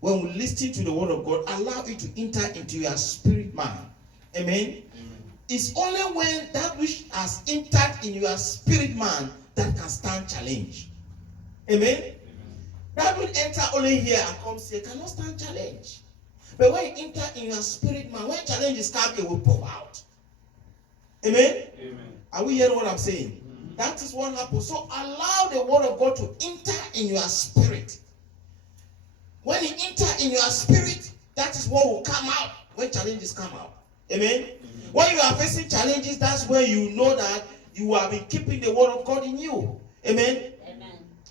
when we listen to the word of God, allow it to enter into your spirit man. Amen? It's only when that which has entered in your spirit man that can stand challenge. Amen? That will enter only here and comes here cannot stand challenge. But when you enter in your spirit man, when challenges come, it will pop out. Amen? Are we hearing what I'm saying? That is what happens. So allow the word of God to enter in your spirit. When it enter in your spirit, that is what will come out when challenges come out. Amen? When you are facing challenges, that's where you know that you have been keeping the word of God in you. Amen?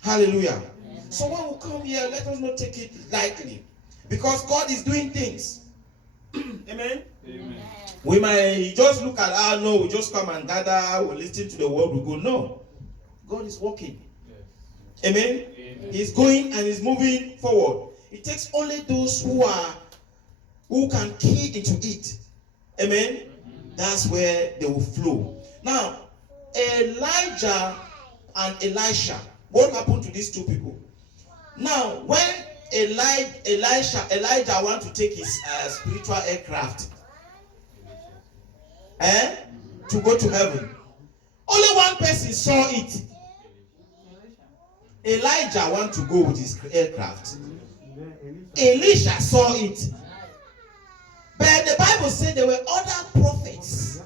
Hallelujah. Amen. So when we come here, let us not take it lightly. Because God is doing things. Amen? Amen. We might just look at, no, we just come and gather, we listen to the word, we go. No. God is working. Yes. Amen? Amen? He's going and he's moving forward. It takes only those who can key into it. Amen? That's where they will flow. Now, Elijah and Elisha, what happened to these two people? Now, when Elijah wanted to take his spiritual aircraft to go to heaven, only one person saw it. Elijah wanted to go with his aircraft. Elisha saw it. But the Bible said there were other prophets.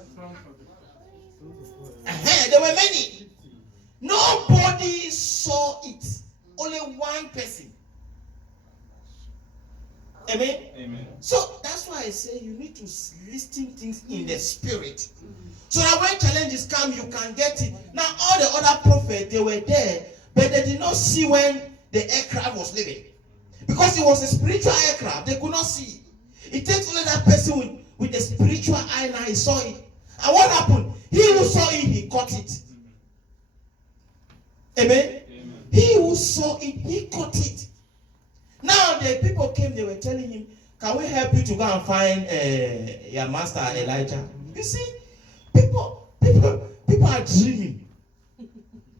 There were many. Nobody saw it. Only one person. Amen? Amen. So that's why I say you need to listen things in the spirit. So that when challenges come, you can get it. Now all the other prophets, they were there, but they did not see when the aircraft was leaving. Because it was a spiritual aircraft, they could not see. It takes only that person with the spiritual eye now, he saw it. And what happened? He who saw it, he caught it. Amen? Amen. He who saw it, he caught it. Now the people came, they were telling him, can we help you to go and find your master Elijah? You see, people are dreaming.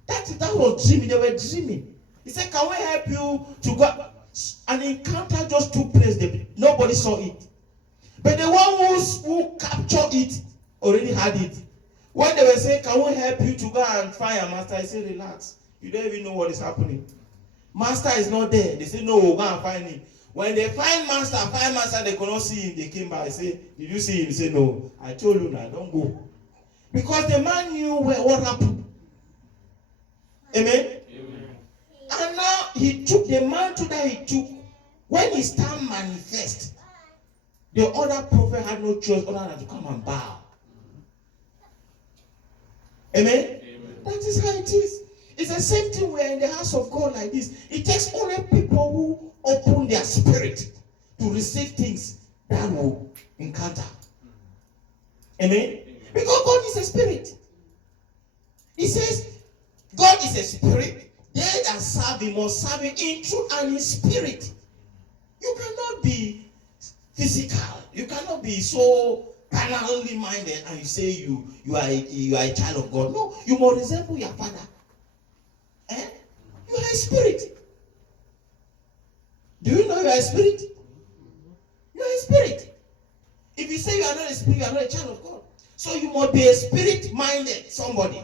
That was dreaming, they were dreaming. He said, can we help you to go? An encounter just took place. Nobody saw it. But the one who captured it already had it. When they were saying, can we help you to go and find your master? I said, relax. You don't even know what is happening. Master is not there. They said, no, we'll go and find him. When they find master, they could not see him. They came back. I said, did you see him? He said, no. I told you now, don't go. Because the man knew what happened. Amen? And now he took the mantle that he took. When his time manifest, the other prophet had no choice other than to come and bow. Amen? Amen? That is how it is. It's the same thing we're in the house of God like this. It takes only people who open their spirit to receive things that will encounter. Amen? Amen? Because God is a spirit. He says, God is a spirit. They that serve him must serve him in truth and in spirit. You cannot be physical. You cannot be so carnally minded and you say you are a child of God. No, you must resemble your father. You are a spirit. Do you know you are a spirit? You are a spirit. If you say you are not a spirit, you are not a child of God. So you must be a spirit-minded somebody.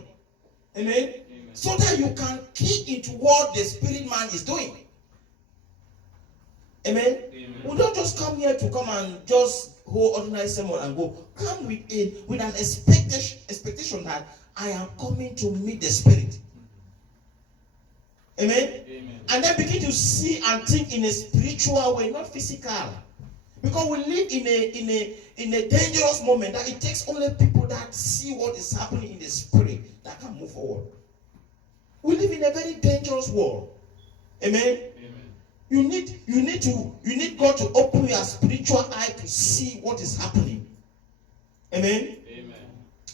Amen? So that you can key into what the spirit man is doing. Amen? Amen? We don't just come here to come and just hold ordinary sermon and go. Come with an expectation that I am coming to meet the spirit. Amen? Amen? And then begin to see and think in a spiritual way, not physical. Because we live in a dangerous moment that it takes only people that see what is happening in the spirit that can move forward. We live in a very dangerous world. Amen? Amen. You need God to open your spiritual eye to see what is happening. Amen? Amen.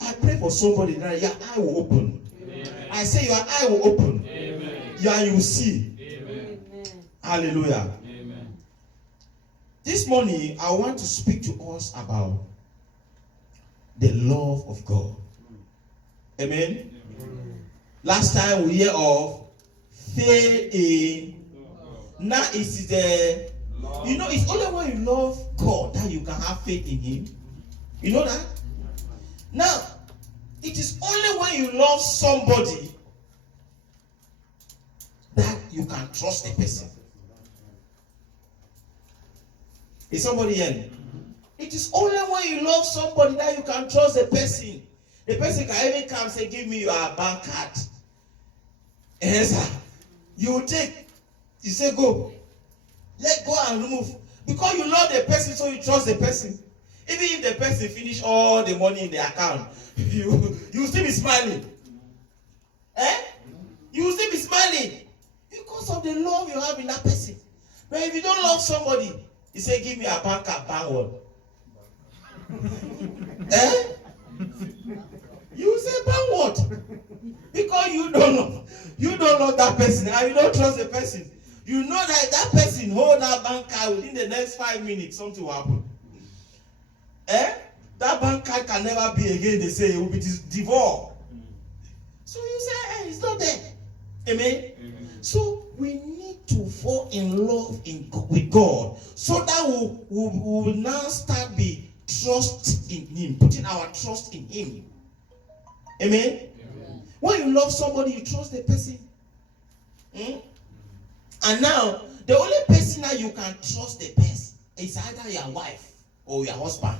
I pray for somebody that your eye will open. Amen. I say your eye will open. Amen. You will see. Amen. Hallelujah. Amen. This morning, I want to speak to us about the love of God. Amen? Amen. Last time we hear of faith in, now it is the You know, it's only when you love God that you can have faith in Him. You know that? Now, it is only when you love somebody that you can trust a person. Is somebody here? It is only when you love somebody that you can trust a person. The person can even come and say, give me your bank card. Yes, sir. You will take. You say, go. Let go and remove. Because you love the person, so you trust the person. Even if the person finish all the money in the account, you will still be smiling. Eh? You will still be smiling. Because of the love you have in that person. But if you don't love somebody, you say, give me a bank card, bank one. Eh? You say, bank what? Because you don't love that person and you don't trust the person. You know that that person hold that bank card within the next 5 minutes, something will happen. Eh? That bank card can never be again. They say it will be divorced. So you say, hey, it's not there. Amen? So we need to fall in love with God, so that we will now start be trust in Him, putting our trust in Him. Amen? When you love somebody, you trust the person. And now, the only person that you can trust the person is either your wife or your husband.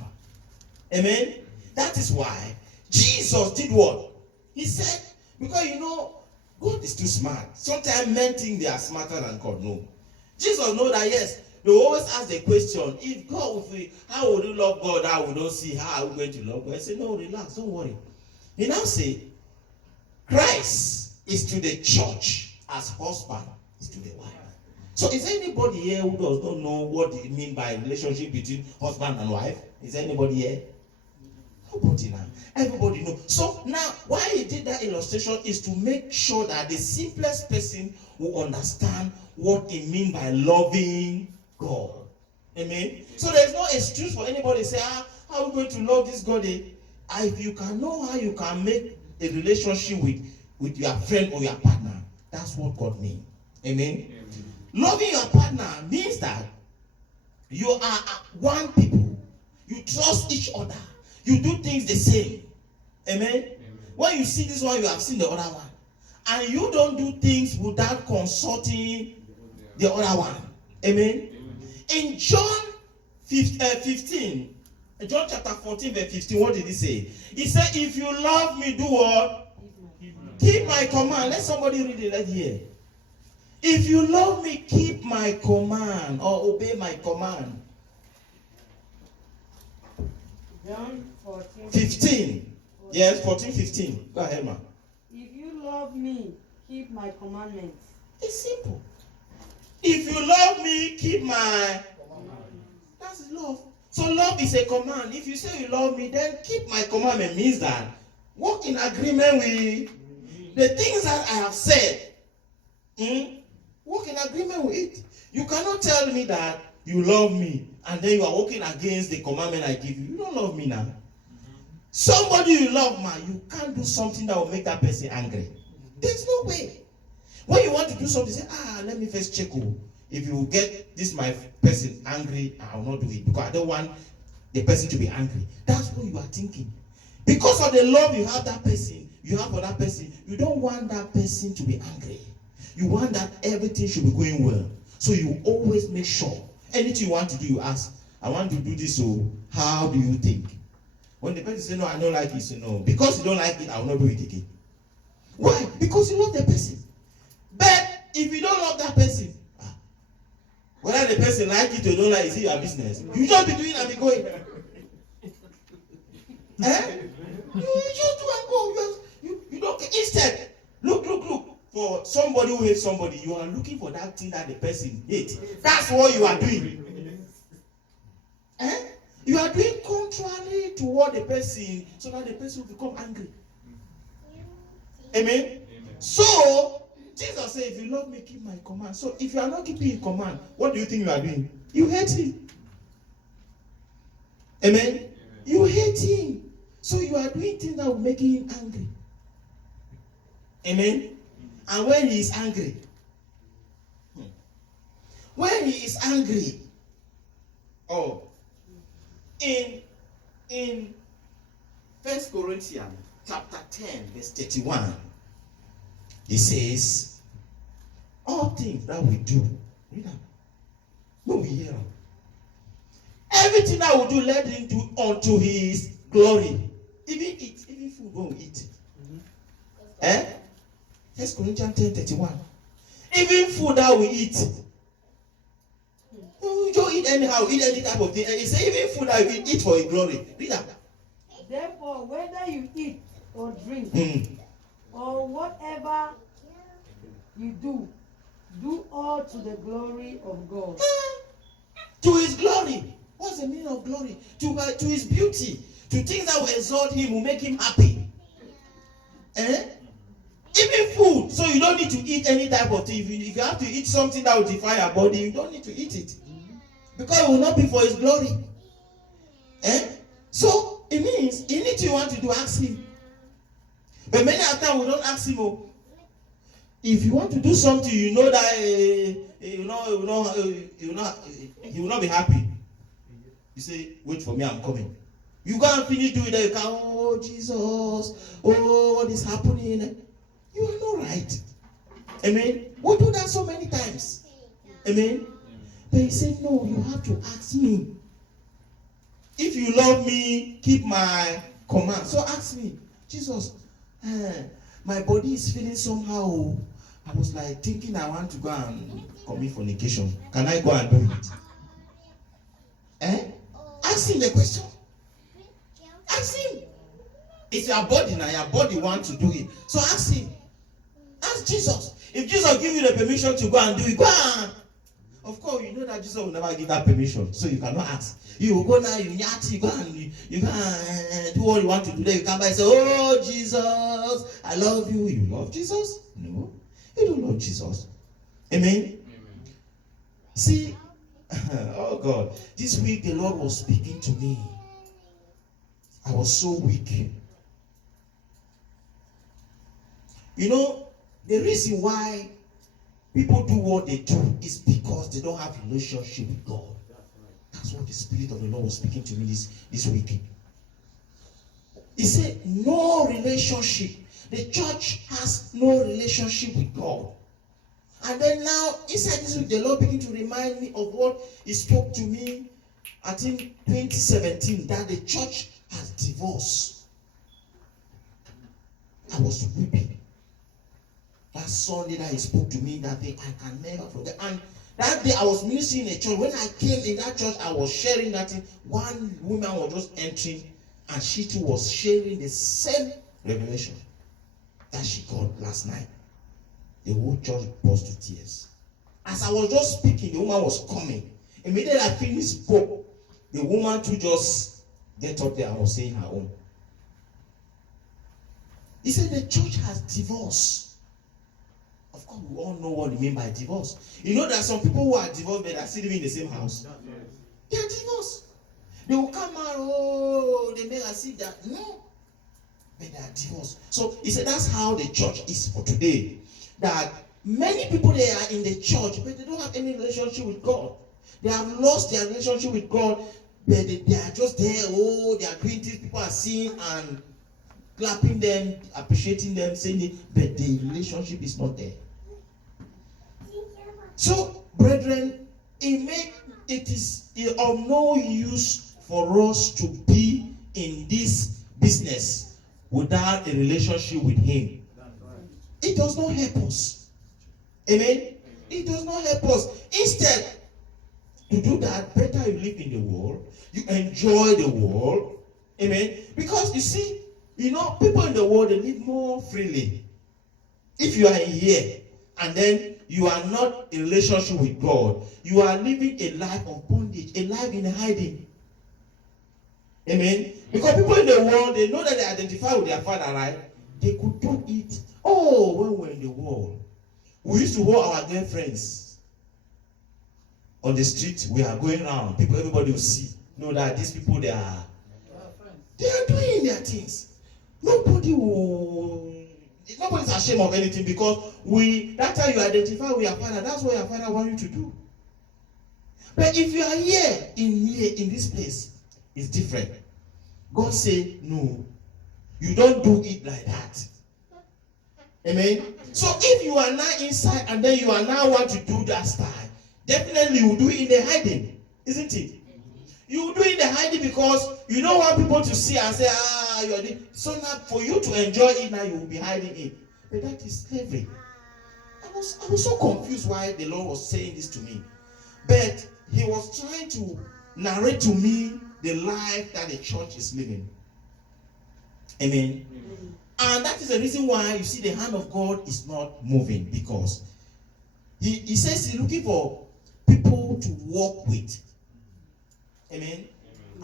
Amen? That is why Jesus did what? He said, because you know, God is too smart. Sometimes men think they are smarter than God. No. Jesus knows that, yes, they always ask the question, if God will free, how would you love God? How would you see how are we going to love God? I say, no, relax, don't worry. He now say, Christ is to the church as husband is to the wife. So is there anybody here who does not know what it means by relationship between husband and wife? Is there anybody here? Nobody now. Everybody knows. So now, why he did that illustration is to make sure that the simplest person will understand what it means by loving God. Amen. So there's no excuse for anybody to say, how are we going to love this God? If you can know how you can make a relationship with your friend or your partner, that's what God means. Amen. Loving your partner means that you are one people. You trust each other. You do things the same. Amen. When you see this one, you have seen the other one. And you don't do things without consulting the other one. Amen. In John 15, John chapter 14, verse 15, what did he say? He said, if you love me, do what? Keep my command. Let somebody read it right here. If you love me, keep my command or obey my command. John 14. 15. Yes, 14, 15. Go ahead, ma. If you love me, keep my commandments. It's simple. If you love me, keep my command. That's love. So love is a command. If you say you love me, then keep my commandment means that walk in agreement with the things that I have said. Walk in agreement with it. You cannot tell me that you love me and then you are walking against the commandment I give you. You don't love me now. Somebody you love, man, you can't do something that will make that person angry. There's no way. When you want to do something, say, let me first check. If you get this my person angry, I will not do it because I don't want the person to be angry. That's what you are thinking. Because of the love you have that person, you have for that person, you don't want that person to be angry. You want that everything should be going well. So you always make sure anything you want to do, you ask, I want to do this, so how do you think? When the person says, no, I don't like it, you say, no. Because you don't like it, I will not do it again. Why? Because you love the person. But if you don't love that person, whether the person like it or don't like it, it's your business. You just be doing and be going. You just do and go. You don't. Instead, look. For somebody who hates somebody, you are looking for that thing that the person hates. That's what you are doing. You are doing contrary to what the person, so that the person will become angry. Amen. So Jesus said, if you love me, keep my command. So if you are not keeping his command, what do you think you are doing? You hate him. Amen. You hate him. So you are doing things that will make him angry. Amen. And when he is angry, Oh, in 1 Corinthians chapter 10, verse 31, it says, all things that we do, read that. No, we hear them. Everything that we do, let him do unto his glory. Even food, when we eat it. 1 Corinthians 10, 31. Even food that we eat. You don't eat anyhow, eat any type of thing. And he said, even food that we eat for his glory. Read that. Therefore, whether you eat or drink, or whatever you do, do all to the glory of God. To his glory. What's the meaning of glory? To his beauty. To things that will exalt him, will make him happy. Even food. So you don't need to eat any type of thing. If you have to eat something that will defy your body, you don't need to eat it. Because it will not be for his glory. So it means anything you want to do, ask him. But many of the time we don't ask him. If you want to do something, you know that he will not be happy. You say, wait for me, I'm coming. You go and finish doing that, you can, oh Jesus, oh, what is happening? You are not right. Amen. We do that so many times. Amen. But he said, no, you have to ask me. If you love me, keep my command. So ask me, Jesus, my body is feeling somehow. I was like thinking I want to go and commit fornication. Can I go and do it? Ask him the question. Ask him. It's your body now. Your body wants to do it. So ask him. Ask Jesus. If Jesus give you the permission to go and do it, go on. Of course, you know that Jesus will never give that permission. So you cannot ask. You will go now, you go and you can do all you want to do. Then you come back and say, oh Jesus, I love you. You love Jesus? No. You don't love Jesus. Amen? Amen. See, oh God, this week the Lord was speaking to me. I was so weak. You know, the reason why people do what they do is because they don't have a relationship with God. That's what the Spirit of the Lord was speaking to me this week. He said, no relationship. The church has no relationship with God. And then now, inside this week, the Lord began to remind me of what He spoke to me, I think 2017, that the church has divorced. I was weeping. That Sunday that He spoke to me that day, I can never forget. And that day I was ministering in a church. When I came in that church, I was sharing that thing. One woman was just entering, and she too was sharing the same revelation that she got last night. The whole church burst to tears. As I was just speaking, the woman was coming. Immediately I finished spoke, the woman too just get up there and was saying her own. He said the church has divorced. Of course, we all know what you mean by divorce. You know there are some people who are divorced but are still living in the same house. They are divorced. They will come out, oh, they make us see that. No. But they are divorced. So he said that's how the church is for today. That many people they are in the church, but they don't have any relationship with God. They have lost their relationship with God, but they are just there. Oh, they are doing things people are seeing and clapping them, appreciating them, saying it, but the relationship is not there. So, brethren, it is of no use for us to be in this business without a relationship with Him. It does not help us. Amen? It does not help us. Instead, to do that, better you live in the world. You enjoy the world. Amen? Because you see, you know, people in the world, they live more freely. If you are in here, and then you are not in relationship with God, you are living a life of bondage, a life in hiding. Amen? Because people in the world, they know that they identify with their father, right? They could do it. Oh, when we were in the world, we used to hold our girlfriends on the street. We are going around. Everybody will see. Know that these people, they are doing their things. Nobody's ashamed of anything because that time you identify with your father, that's what your father wants you to do. But if you are here in this place, it's different. God say no, you don't do it like that. Amen. So if you are now inside and then you are now want to do that style, definitely you will do it in the hiding, isn't it? You will do it in the hiding because you don't want people to see and say, you are doing. So now for you to enjoy it, now you will be hiding it. But that is slavery. I was so confused why the Lord was saying this to me. But he was trying to narrate to me the life that the church is living. Amen. And that is the reason why you see the hand of God is not moving, because he says he's looking for people to walk with. Amen.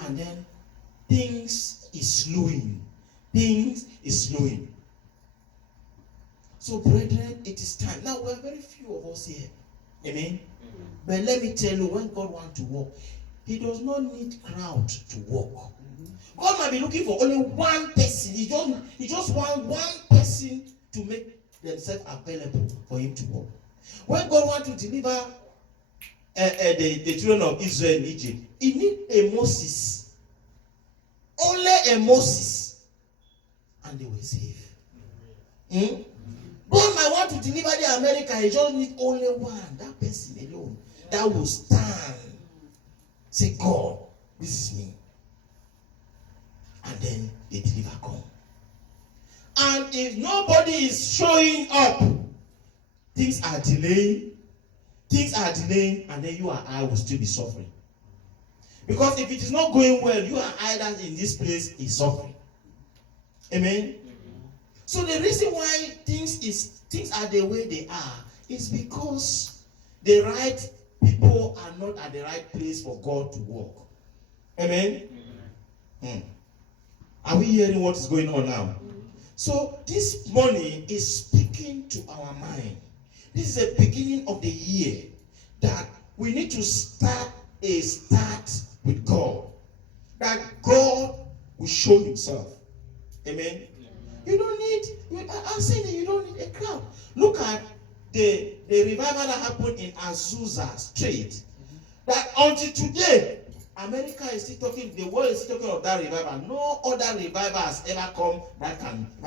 And then things is slowing. Things is slowing. So brethren, it is time. Now we are very few of us here. Amen. But let me tell you, when God wants to walk, he does not need crowd to walk. God might be looking for only one person. He just wants one person to make themselves available for him to walk. When God wants to deliver the children of Israel in Egypt, he needs a Moses. Only a Moses. And they were saved. God might want to deliver the America. He just needs only one. That person alone. That will stand. Say, God, this is me. And then the deliver come. And if nobody is showing up, things are delaying. Things are delaying, and then you and I will still be suffering. Because if it is not going well, you and I that in this place is suffering. Amen. So the reason why things are the way they are is because the right people are not at the right place for God to work. Amen. Are we hearing what is going on now? So this morning is speaking to our mind. This is the beginning of the year that we need to start with God. That God will show himself. Amen. You don't need, I'm saying that you don't need a crowd. Look at the revival that happened in Azusa Street. That until today, America is still talking, the world is still talking of that revival. No other revival has ever come that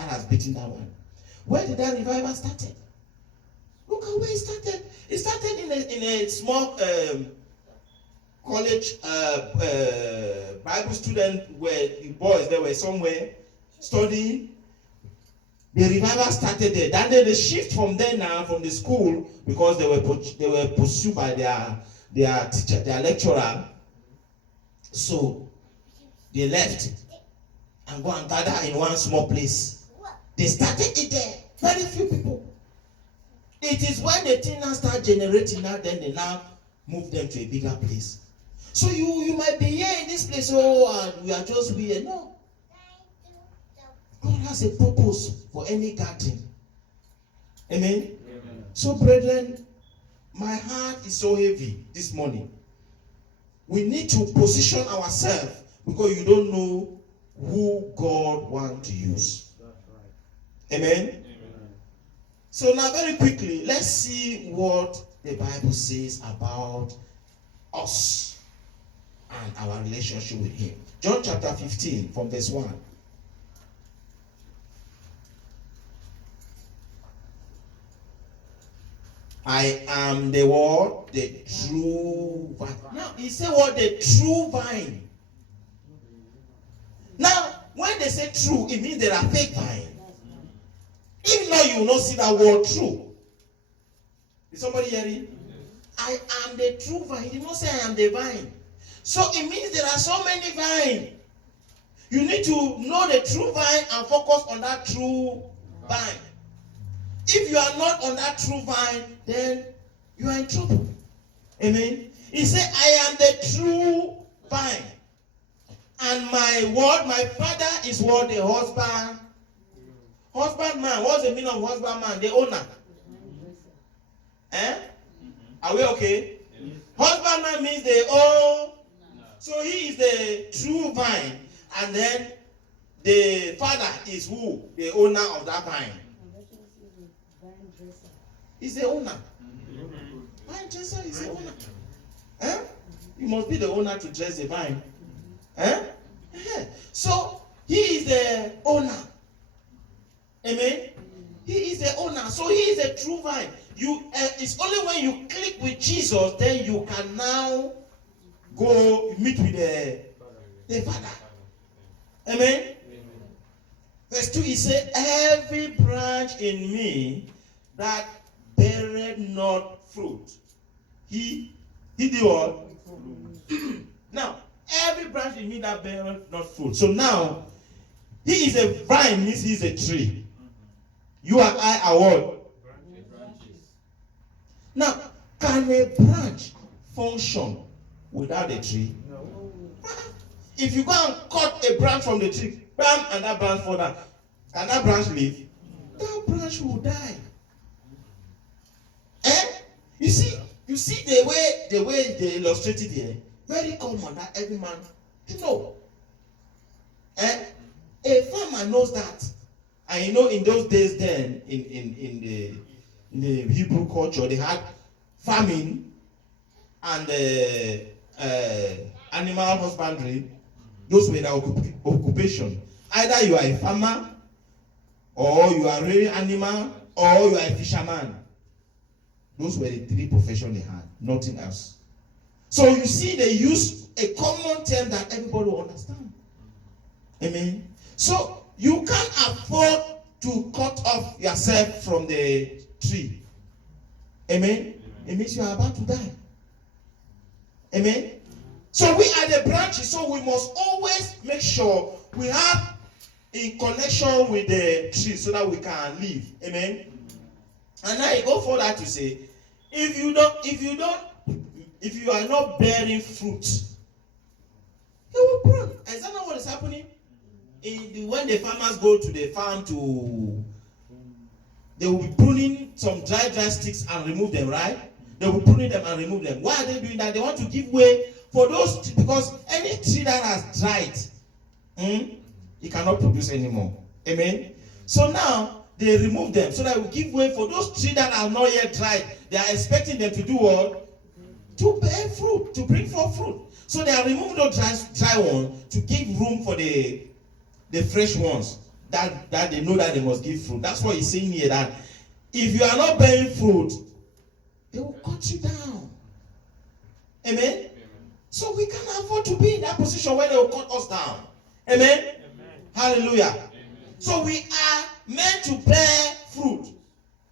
has beaten that one. Where did that revival started? Look at where it started. It started in a small college Bible student where the boys, they were somewhere studying. The revival started there. Then they shift from there now, from the school, because they were pursued by their teacher, their lecturer. So they left and go and gather in one small place. They started it there. Very few people. It is when the thing now start generating now, then they now move them to a bigger place. So you might be here in this place, and we are just here. No. God has a purpose for any garden. Amen? Amen. So brethren, my heart is so heavy this morning. We need to position ourselves because you don't know who God wants to use. Amen? Amen? So now very quickly, let's see what the Bible says about us and our relationship with him. John chapter 15 from verse 1. I am the word, the true vine. Now, he said what? The true vine. Now, when they say true, it means there are fake vines. If not, you will not see that word true. Is somebody hearing? I am the true vine. He did not say I am the vine. So it means there are so many vines. You need to know the true vine and focus on that true vine. If you are not on that true vine, then you are in trouble. Amen. He said, I am the true vine. And my word, my father is what? The husband. Husbandman. What's the meaning of husbandman? The owner. Are we okay? Yes. Husbandman means the own. So he is the true vine. And then the father is who? The owner of that vine. He's the owner. Vine dresser is the owner. You must be the owner to dress the vine. Eh? So he is the owner. Amen. He is the owner. So he is a true vine. It's only when you click with Jesus, then you can now go meet with the Father. Amen. Verse 2, he said, every branch in me that beareth not fruit, he did what? Now, every branch in me that beareth not fruit. So now, he is a vine, means he is a tree. You and I are what? Branches. Now, can a branch function without a tree? No. If you go and cut a branch from the tree, bam, and that branch fall down, can that branch live? That branch will die. You see the way they illustrated here, very common that every man know. A farmer knows that. And you know, in those days then, in the Hebrew culture, they had farming and animal husbandry. Those were the occupation. Either you are a farmer, or you are rearing animal, or you are a fisherman. Those were the three professions they had, nothing else. So you see, they use a common term that everybody will understand. Amen. So you can't afford to cut off yourself from the tree. Amen. It means you are about to die. Amen. So we are the branches, so we must always make sure we have in connection with the tree so that we can live. Amen. And now you go further to say, if you are not bearing fruit, you will prune. Is that not what is happening? When the farmers go to the farm they will be pruning some dry sticks and remove them, right? They will be pruning them and remove them. Why are they doing that? They want to give way for those, because any tree that has dried, it cannot produce anymore. Amen. So now they remove them so that it will give way for those trees that are not yet dried. They are expecting them to do what? To bear fruit, to bring forth fruit. So they are removing those dry ones to give room for the fresh ones that they know that they must give fruit. That's what he's saying here, that if you are not bearing fruit, they will cut you down. Amen? Amen. So we can't afford to be in that position where they will cut us down. Amen? Amen. Hallelujah. Amen. So we are meant to bear fruit.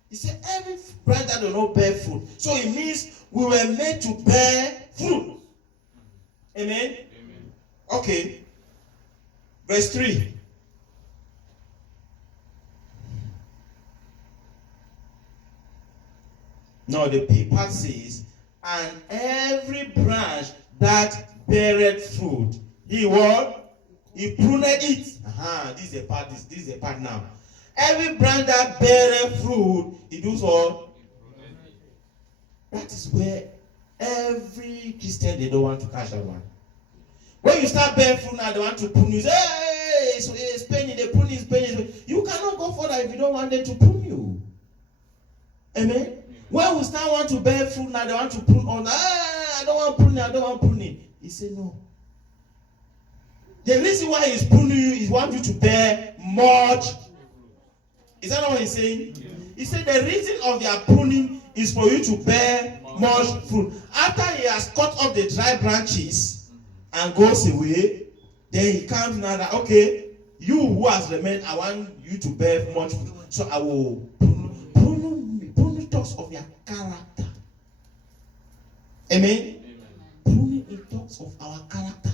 He said every branch that does not bear fruit. So it means we were meant to bear fruit. Amen? Amen. Okay. Verse 3. Now the part says, and every branch that beareth fruit, he what? He pruned it. This is the part. This is the part now. Every branch that beareth fruit, he does what? That is where every Christian, they don't want to catch that one. When you start bearing fruit now, they want to prune you. Hey, so it's paining, they prune, it's paining. You cannot go further if you don't want them to prune you. Amen. When we start want to bear fruit now, they want to prune on. I don't want pruning, I don't want pruning. He said no. The reason why he's pruning you is want you to bear much. Is that not what he's saying? Yeah. He said the reason of their pruning is for you to bear much fruit. After he has cut off the dry branches and goes away, then he comes now that, okay, you who has remained, I want you to bear much fruit. So I will prune talks of your character. Amen? Pruning it talks of our character.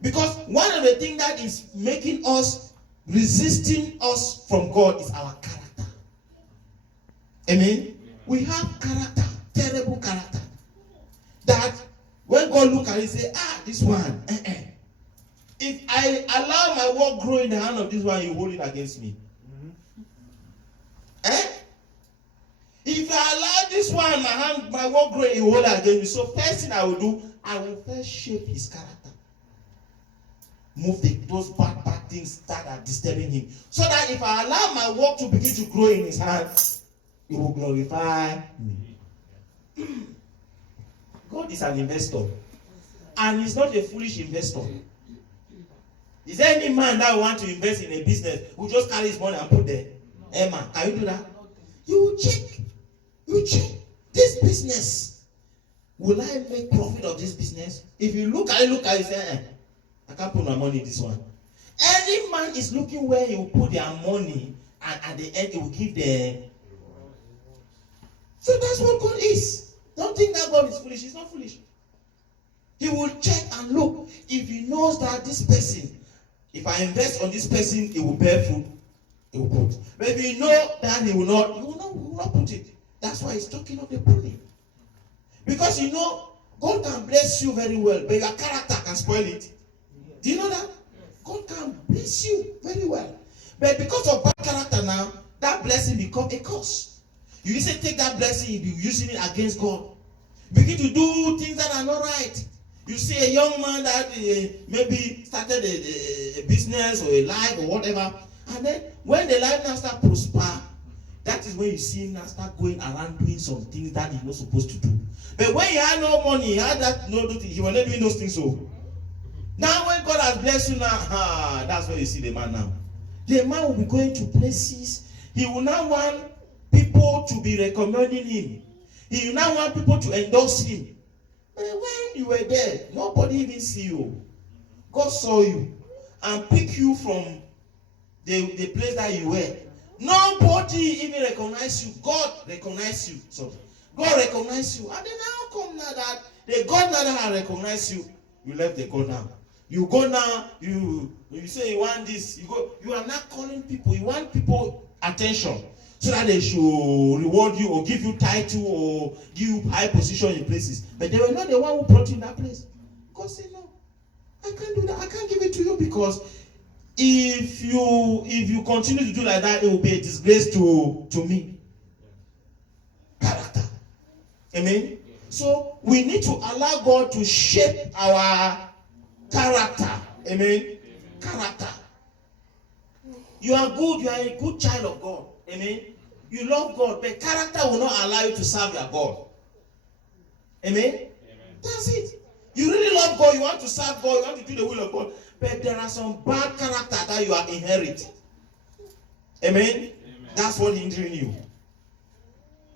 Because one of the things that is making us, resisting us from God is our character. Amen? We have character, terrible character. That when God look at it, say, this one, if I allow my work grow in the hand of this one, you hold it against me. If I allow this one, my work grow, you hold it against me. So first thing I will do, I will first shape his character. Move those bad things that are disturbing him. So that if I allow my work to begin to grow in his hand, it will glorify me. God is an investor. And he's not a foolish investor. Is there any man that want to invest in a business who just carry his money and put there? Hey man, can you do that? You check. You check. This business. Will I make profit of this business? If you look at it, say, I can't put my money in this one. Any man is looking where he will put their money, and at the end he will give them. So that's what God is. Don't think that God is foolish. He's not foolish. He will check and look. If he knows that this person, if I invest on this person, it will bear fruit, he will put. But if you know that he will not put it. That's why he's talking of the pruning. Because you know, God can bless you very well, but your character can spoil it. Do you know that? God can bless you very well. But because of bad character now, that blessing becomes a curse. You usually take that blessing, you'll be using it against God. Begin to do things that are not right. You see a young man that maybe started a business or a life or whatever, and then when the life now start prosper, that is when you see him now start going around doing some things that he's not supposed to do. But when he had no money, he had that no thing, he was not doing those things. So now when God has blessed you now, that's where you see the man now. The man will be going to places. He will now want people to be recommending him. He will now want people to endorse him. But when you were there, nobody even see you. God saw you and picked you from the place that you were. Nobody even recognize you. God recognize you. So God recognize you. And then how come now that the God now that recognize you, you left the God now? You go now, you say you want this, you go, you are not calling people, you want people attention so that they should reward you or give you title or give you high position in places. But they were not the one who brought you in that place. God said, no, I can't do that. I can't give it to you because if you continue to do like that, it will be a disgrace to me. Character. Amen. So we need to allow God to shape our character. Amen. Character. You are good. You are a good child of God. Amen. You love God, but character will not allow you to serve your God. Amen. Amen. That's it. You really love God. You want to serve God. You want to do the will of God. But there are some bad character that you are inheriting. Amen. Amen. That's what hindering you.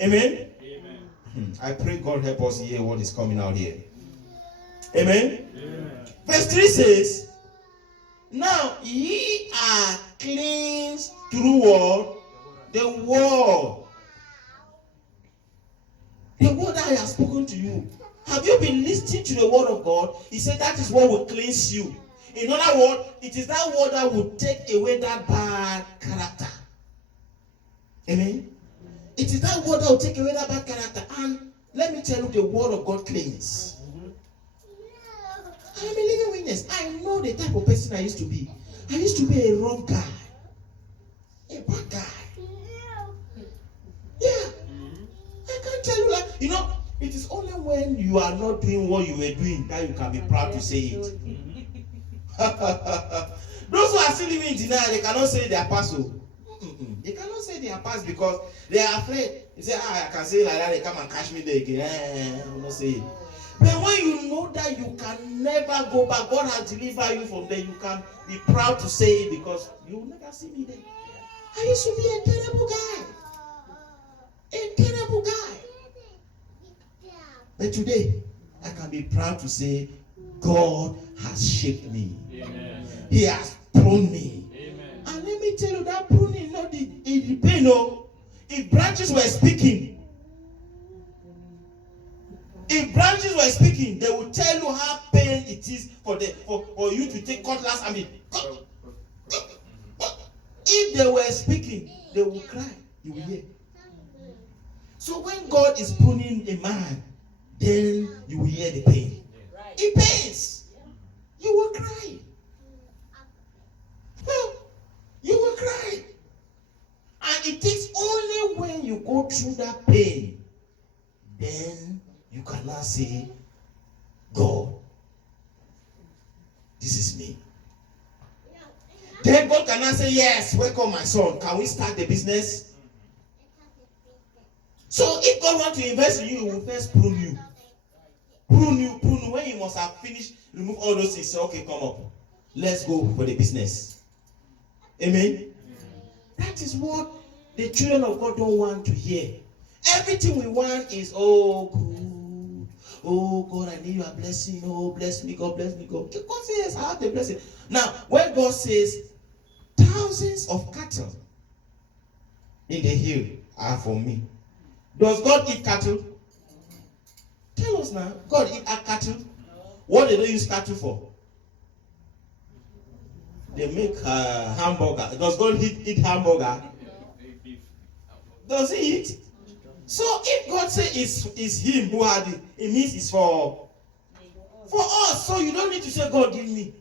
Amen. Amen. I pray God help us hear what is coming out here. Amen. Amen. Verse 3 says, now ye are cleansed through what? The word. The word that I have spoken to you. Have you been listening to the word of God? He said that is what will cleanse you. In other words, it is that word that will take away that bad character. Amen. It is that word that will take away that bad character. And let me tell you, the word of God cleans. I am a living witness. I know the type of person I used to be. I used to be a rough guy. A bad guy. Yeah. I can't tell you that. You know, it is only when you are not doing what you were doing that you can be proud to say it. Those who are still living in denial, they cannot say they are past. They cannot say they are past because they are afraid. They say, I can say it like that, they come and catch me there again. I will not say it. But when you know that you can never go back, God has delivered you from there, you can be proud to say it because you will never see me there. I used to be a terrible guy. A terrible guy. But today, I can be proud to say, God has shaped me. Amen. He has pruned me. Amen. And let me tell you, that pruning, not the pain. No. If branches were speaking, they will tell you how pain it is for you to take cutlass. I mean, if they were speaking, they will cry. You will hear. So when God is pruning a man, then you will hear the pain. It pains. You will cry. You will cry. And it takes only when you go through that pain, then you cannot say, God, this is me. Then God cannot say, yes, welcome my son. Can we start the business? So if God wants to invest in you, he will first prune you. prune you. When you must have finished, remove all those things. Say, okay, come up. Let's go for the business. Amen. That is what the children of God don't want to hear. Everything we want is, oh, good. Oh, God, I need your blessing. Oh, bless me, God, bless me, God. God says, I have the blessing. Now, when God says, thousands of cattle in the hill are for me. Does God eat cattle? Tell us now. God eat cattle? What do they use cattle for? They make hamburger. Does God eat hamburger? Does he eat? So if God says it's him who had it, it means it's for us. So you don't need to say, God give me.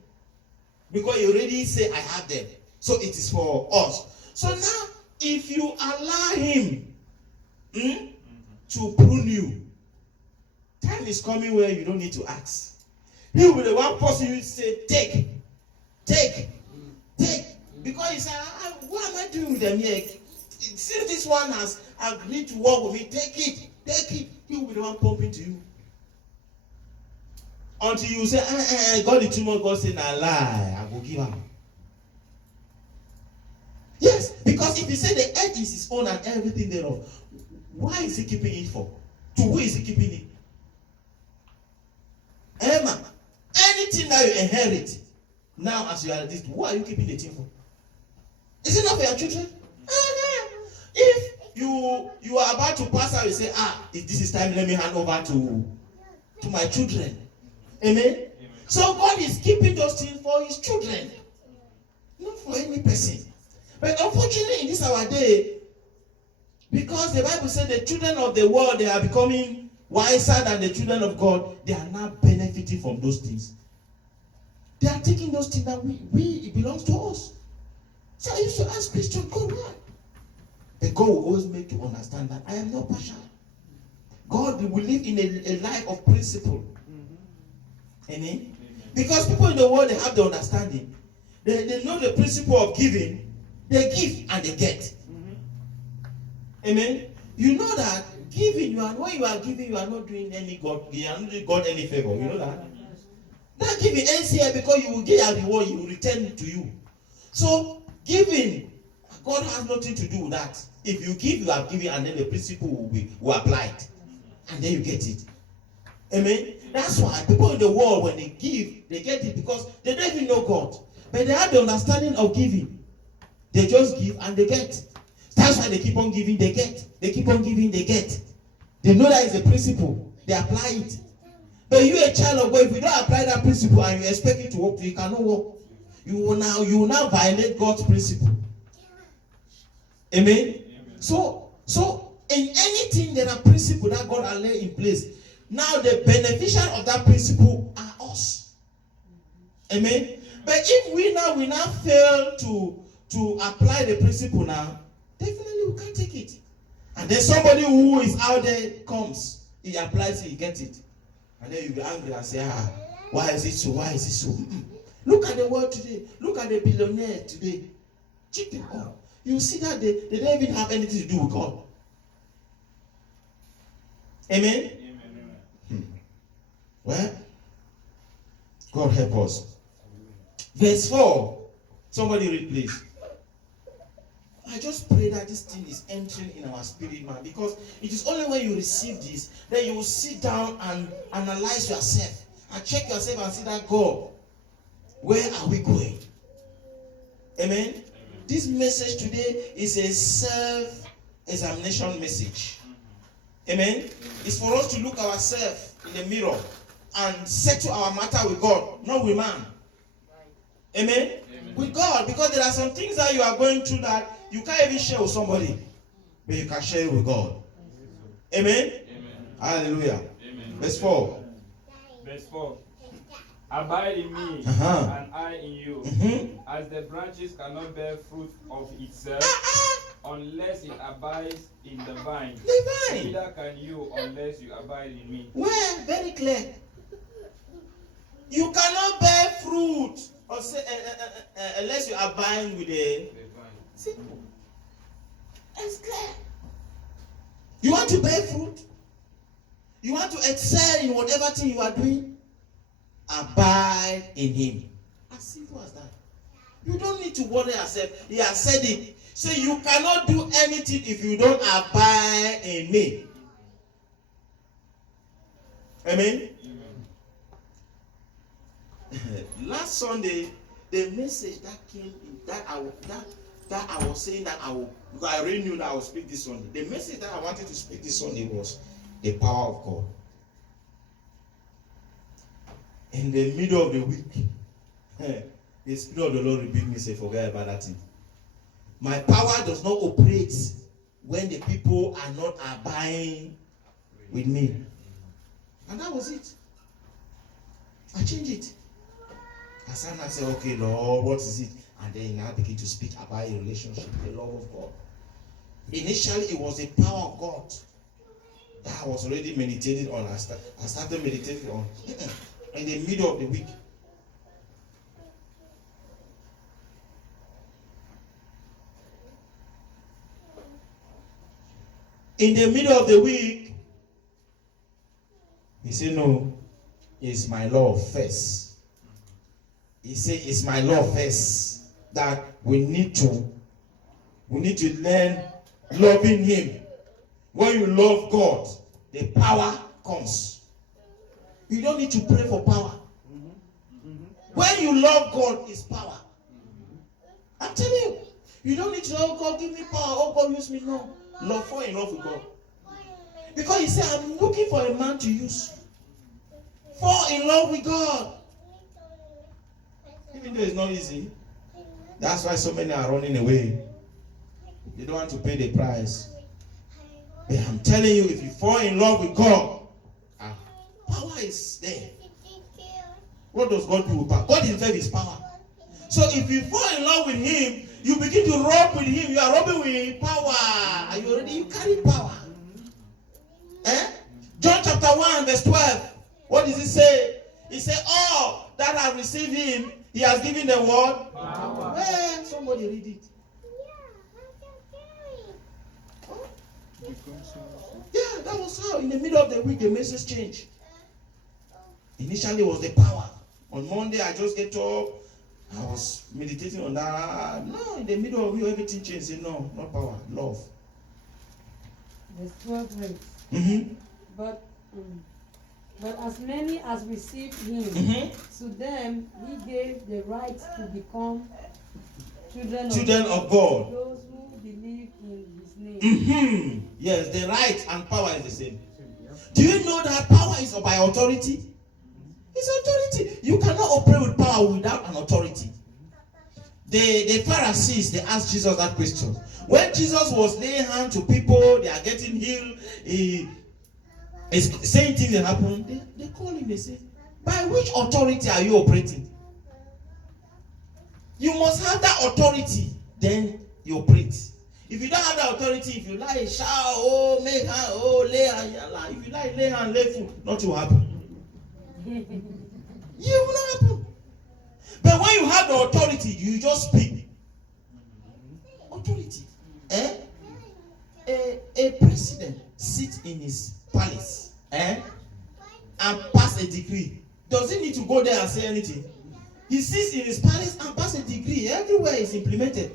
Because you already say I have them. So it is for us. So now if you allow him to prune you, time is coming where you don't need to ask. He will be the one person you say, take. Because he said, what am I doing with them here? Since this one has agreed to work with me, take it. He will be the one pumping to you. Until you say, God is too much. God say, nah, lie, I will give up. Yes, because if you say the earth is his own and everything thereof, why is he keeping it for? To who is he keeping it? Emma, anything that you inherit, now as you are this, who are you keeping the thing for? Is it not for your children? If you are about to pass out, you say, if this is time, let me hand over to my children. Amen? So God is keeping those things for his children, not for any person. But unfortunately, in this our day, because the Bible said the children of the world, they are becoming wiser than the children of God, they are now benefiting from those things. They are taking those things that it belongs to us. So I used to ask Christian, God, why? But God will always make you understand that I am not partial. God will live in a life of principle. Amen? Because people in the world, they have the understanding. They know the principle of giving. They give and they get. Amen? You know that giving, when you are giving, you are not doing any God, you are not doing God any favor. You know that? That giving ends here because you will get a reward, you will return it to you. So, giving, God has nothing to do with that. If you give, you are giving, and then the principle will apply it. And then you get it. Amen? That's why people in the world, when they give, they get it because they don't even know God. But they have the understanding of giving. They just give and they get. That's why they keep on giving, they get. They keep on giving, they get. They know that is a principle. They apply it. But you, a child of God, if you don't apply that principle and you expect it to work, you cannot work. You will now violate God's principle. Amen? So in anything there are principles that God has laid in place. Now the beneficiary of that principle are us. Amen? But if we now fail to apply the principle now, definitely we can't take it. And then somebody who is out there comes, he applies it, he gets it. And then you'll be angry and say, why is it so? Why is it so? Look at the world today. Look at the billionaires today. Check them out. You see that they don't even have anything to do with God. Amen? Well, God help us. Verse 4. Somebody read, please. I just pray that this thing is entering in our spirit, man, because it is only when you receive this that you will sit down and analyze yourself and check yourself and see that, God, where are we going? Amen? This message today is a self-examination message. Amen? It's for us to look ourselves in the mirror and settle our matter with God, not with man. Amen? With God, because there are some things that you are going through that you can't even share with somebody, but you can share it with God. Amen? Hallelujah. Verse 4. Verse 4. Abide in me, and I in you. As the branches cannot bear fruit of itself unless it abides in the vine. Neither can you unless you abide in me. Well, very clear. You cannot bear fruit or say, unless you abide with the vine. Simple. It's clear. You want to bear fruit? You want to excel in whatever thing you are doing? Abide in him. As simple as that. You don't need to worry yourself. He has said it. Say you cannot do anything if you don't abide in me. Amen. Last Sunday, the message that came that I was saying that because I already knew that I would speak this Sunday. The message that I wanted to speak this Sunday was the power of God. In the middle of the week, the Spirit of the Lord rebuked me, say, forget about that thing. My power does not operate when the people are not abiding with me. And that was it. I changed it. I sat and said, okay, Lord, what is it? And then I begin to speak about a relationship, the love of God. Initially, it was the power of God that I was already meditating on. I started meditating on in the middle of the week. In the middle of the week, he said, no, it's my love first. He said, it's my love first that we need to learn loving him. When you love God, the power comes. You don't need to pray for power. When you love God, is power. I'm telling you, you don't need to, oh God, give me power, oh God, use me. No. Love, fall in love with God. Because he said, I'm looking for a man to use. Fall in love with God. Even though it's not easy. That's why so many are running away. They don't want to pay the price. But I'm telling you, if you fall in love with God, power is there. What does God do with power? God himself is power. So if you fall in love with him, you begin to rub with him. You are rubbing with power. You carry power. John chapter 1 verse 12. What does it say? He said, all that have received him, he has given them what? Power. Well, somebody read it. Yeah, that was how in the middle of the week the message changed. Initially it was the power. On Monday I just get up. I was meditating on that. No, in the middle of you everything changed. Say, no, not power, love. Verse 12 reads. Mm-hmm. But as many as received him, to them he gave the right to become children of God. Those who believe in his name. Mm-hmm. Yes, the right and power is the same. Do you know that power is by authority? It's authority. You cannot operate with power without an authority. The Pharisees, they asked Jesus that question. When Jesus was laying hands to people, they are getting healed, he is saying things that happen, they call him, they say, by which authority are you operating? You must have that authority, then you operate. If you don't have that authority, if you lie, shout, oh, make hand, oh, lay hand, if you lie, lay hand, lay food, nothing will happen. It will not happen. But when you have the authority, you just speak. Authority. A president sits in his palace and pass a decree. Does he need to go there and say anything? He sits in his palace and pass a decree. Everywhere is implemented.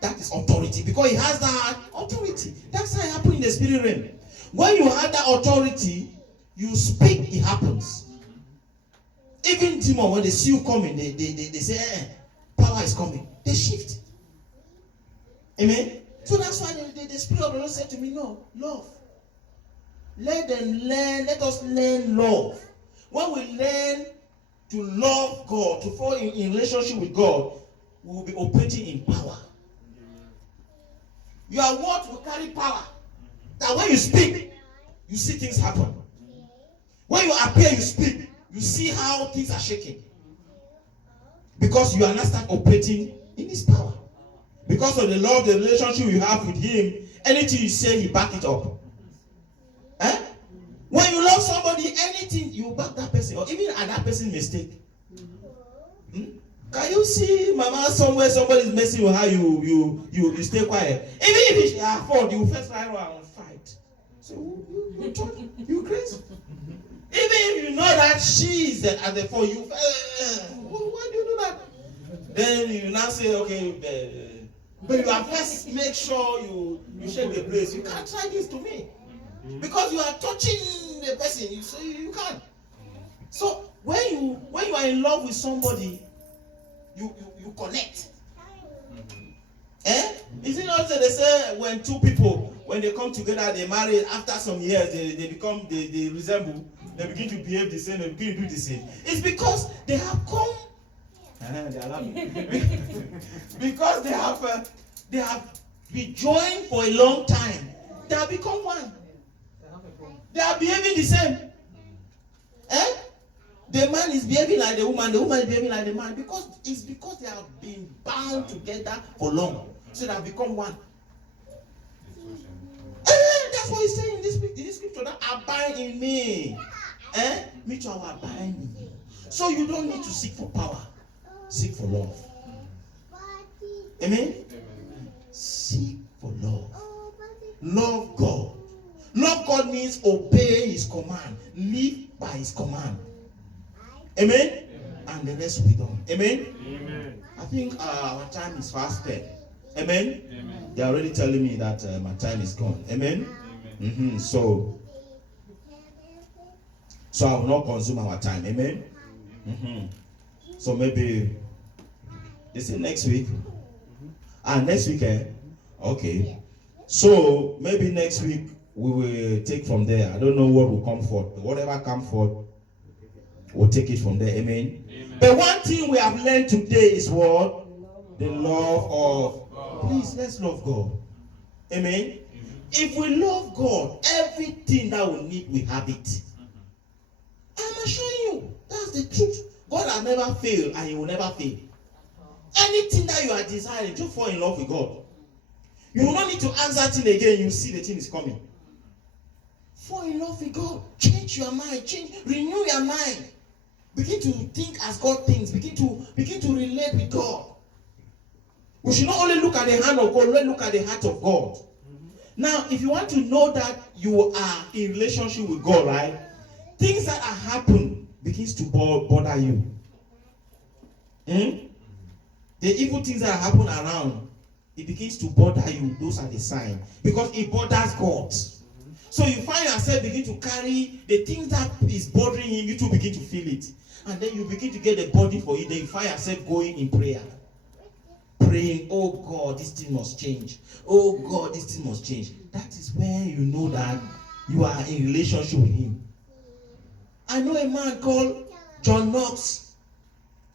That is authority because he has that authority. That's how it happens in the spirit realm. When you have that authority, you speak, it happens. Even demons, when they see you coming, they say, power is coming. They shift. Amen? So that's why the Spirit of the Lord said to me, no, love. Let us learn love. When we learn to love God, to fall in relationship with God, we will be operating in power. Your word will carry power. That when you speak, you see things happen. When you appear, you speak, you see how things are shaking. Because you are not start operating in his power. Because of the love, the relationship you have with him, anything you say, he back it up. When you love somebody, anything, you back that person, or even at that person's mistake. Can you see, mama, somewhere somebody is messing with how you stay quiet? Even if it's your fault, you first try and fight. So you crazy. Even if you know that she is at the for you, why do you do that? Then you now say, okay, but you have first make sure you shake the place. You can't try this to me because you are touching the person. You can't. So when you are in love with somebody, you connect. Is it not that they say when two people, when they come together, they marry, after some years they resemble, they begin to behave the same, they begin to do the same. It's because they have come. They are laughing. Because they have been joined for a long time. They have become one. They are behaving the same. The man is behaving like the woman is behaving like the man, because they have been bound together for long. So they have become one. That's what he's saying in this scripture, that abide in me. Me too, I abide in you. So you don't need to seek for power. Seek for love. Amen? Seek for love. Love God. Love God means obey his command. Live by his command. Amen? And the rest will be done. Amen? Amen. I think our time is fast spent. Amen? Amen. They are already telling me that my time is gone. Amen? Amen. So I will not consume our time. Amen? So maybe is it next week? Next weekend? Okay. So maybe next week we will take from there. I don't know what will come forth. Whatever comes forth, we'll take it from there. Amen? Amen. But one thing we have learned today is what? The love of God. Please, let's love God. Amen? If we love God, everything that we need, we have it. I'm assuring you, that's the truth. God has never failed and he will never fail. Anything that you are desiring, just fall in love with God. You will not need to ask that thing again. You see the thing is coming. Fall in love with God. Change your mind. Renew your mind. Begin to think as God thinks. Begin to relate with God. We should not only look at the hand of God, let's look at the heart of God. Now, if you want to know that you are in relationship with God, right? Things that are happening begins to bother you. The evil things that happen around, it begins to bother you. Those are the signs. Because it bothers God. So you find yourself begin to carry the things that is bothering him, you too begin to feel it. And then you begin to get the body for it. Then you find yourself going in prayer. Praying, oh God, this thing must change. Oh God, this thing must change. That is when you know that you are in relationship with him. I know a man called John Knox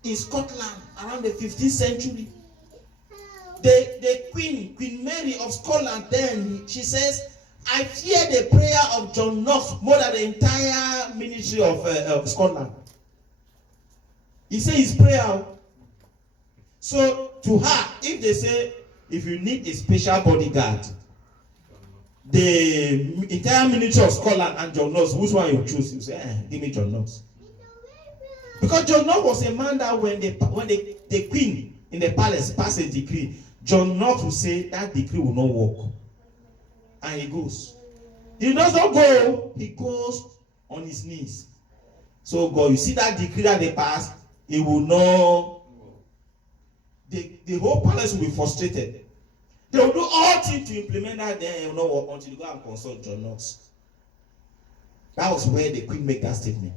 in Scotland around the 15th century. The Queen Mary of Scotland then, she says, I fear the prayer of John Knox more than the entire ministry of Scotland. He said his prayer. So to her, if they say, if you need a special bodyguard, the entire ministry of Scotland and John Knox, which one you choose? You say, give me John Knox. Because John Knox was a man that when the queen in the palace passed a decree, John Knox will say that decree will not work. And he goes. He does not go, he goes on his knees. So God, you see that decree that they passed, it will not. The whole palace will be frustrated. They will do all things to implement that, then it will not work until you go and consult John Knox. That was where the queen made that statement.